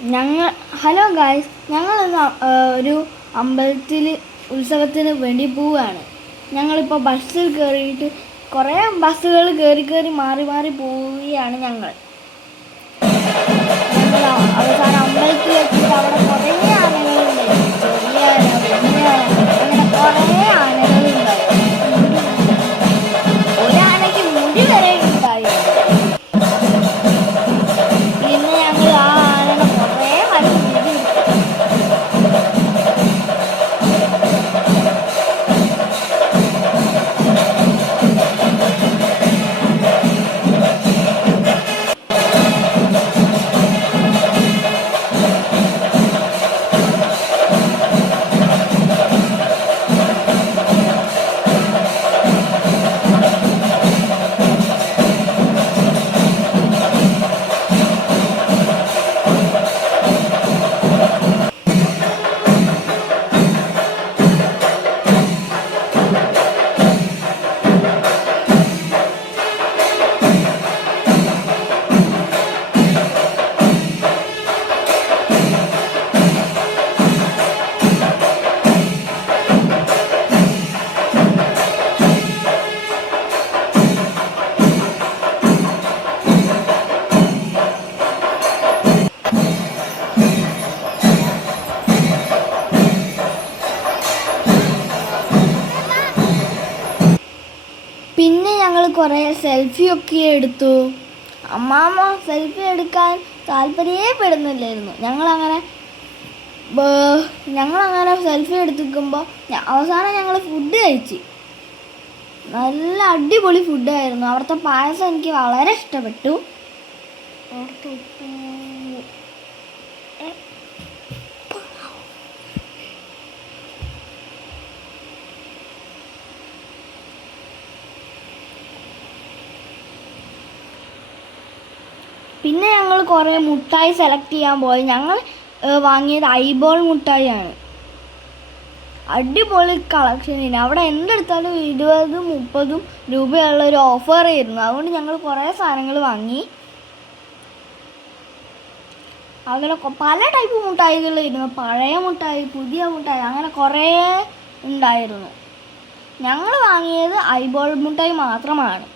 Hello guys, ഞങ്ങളിന്ന് ഒരു അമ്പലത്തിൽ ഉത്സവത്തിന് വേണ്ടി പോവുകയാണ്. ഞങ്ങളിപ്പോൾ ബസ്സിൽ കയറിയിട്ട് കുറേ ബസ്സുകൾ കയറി മാറി പോവുകയാണ്. ഞങ്ങൾ അവസാനം അമ്പലത്തിലെത്തിയിട്ട് അവിടെ കുറേ ആനകളുണ്ടായിരുന്നു. ചെറിയ ആന, വലിയ ആന, അങ്ങനെ കുറേ ആനകളുണ്ടായിരുന്നു. ഒരു ആനയ്ക്ക് മുടി വരെ ഉണ്ടായിരുന്നു. പിന്നെ ഞങ്ങൾ ആ ആനനെ കുറേ പിന്നെ ഞങ്ങൾ കുറേ സെൽഫിയൊക്കെ എടുത്തു. അമ്മാമ്മ സെൽഫി എടുക്കാൻ താല്പര്യപ്പെടുന്നില്ലായിരുന്നു. ഞങ്ങളങ്ങനെ സെൽഫി എടുത്തിരിക്കുമ്പോൾ അവസാനം ഞങ്ങൾ ഫുഡ് കഴിച്ചു. നല്ല അടിപൊളി ഫുഡായിരുന്നു. അവിടുത്തെ പായസം എനിക്ക് വളരെ ഇഷ്ടപ്പെട്ടു. പിന്നെ ഞങ്ങൾ കുറേ മുട്ടായി സെലക്ട് ചെയ്യാൻ പോയി. ഞങ്ങൾ വാങ്ങിയത് ഐബോൾ മുട്ടായിയാണ്. അടിപൊളി കളക്ഷനിന് അവിടെ എന്തെടുത്താലും 20-30 രൂപയുള്ള ഒരു ഓഫർ ആയിരുന്നു. അതുകൊണ്ട് ഞങ്ങൾ കുറേ സാധനങ്ങൾ വാങ്ങി. അങ്ങനെ പല ടൈപ്പ് മുട്ടായികളായിരുന്നു. പഴയ മുട്ടായി, പുതിയ മുട്ടായി, അങ്ങനെ കുറേ ഉണ്ടായിരുന്നു. ഞങ്ങൾ വാങ്ങിയത് ഐബോൾ മുട്ടായി മാത്രമാണ്.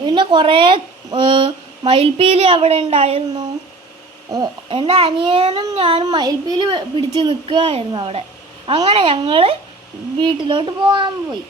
പിന്നെ കുറേ മയിൽപ്പീലി അവിടെ ഉണ്ടായിരുന്നു. എൻ്റെ അനിയനും ഞാനും മയിൽപ്പീലി പിടിച്ച് നിൽക്കുകയായിരുന്നു അവിടെ. അങ്ങനെ ഞങ്ങൾ വീട്ടിലോട്ട് പോകാൻ പോയി.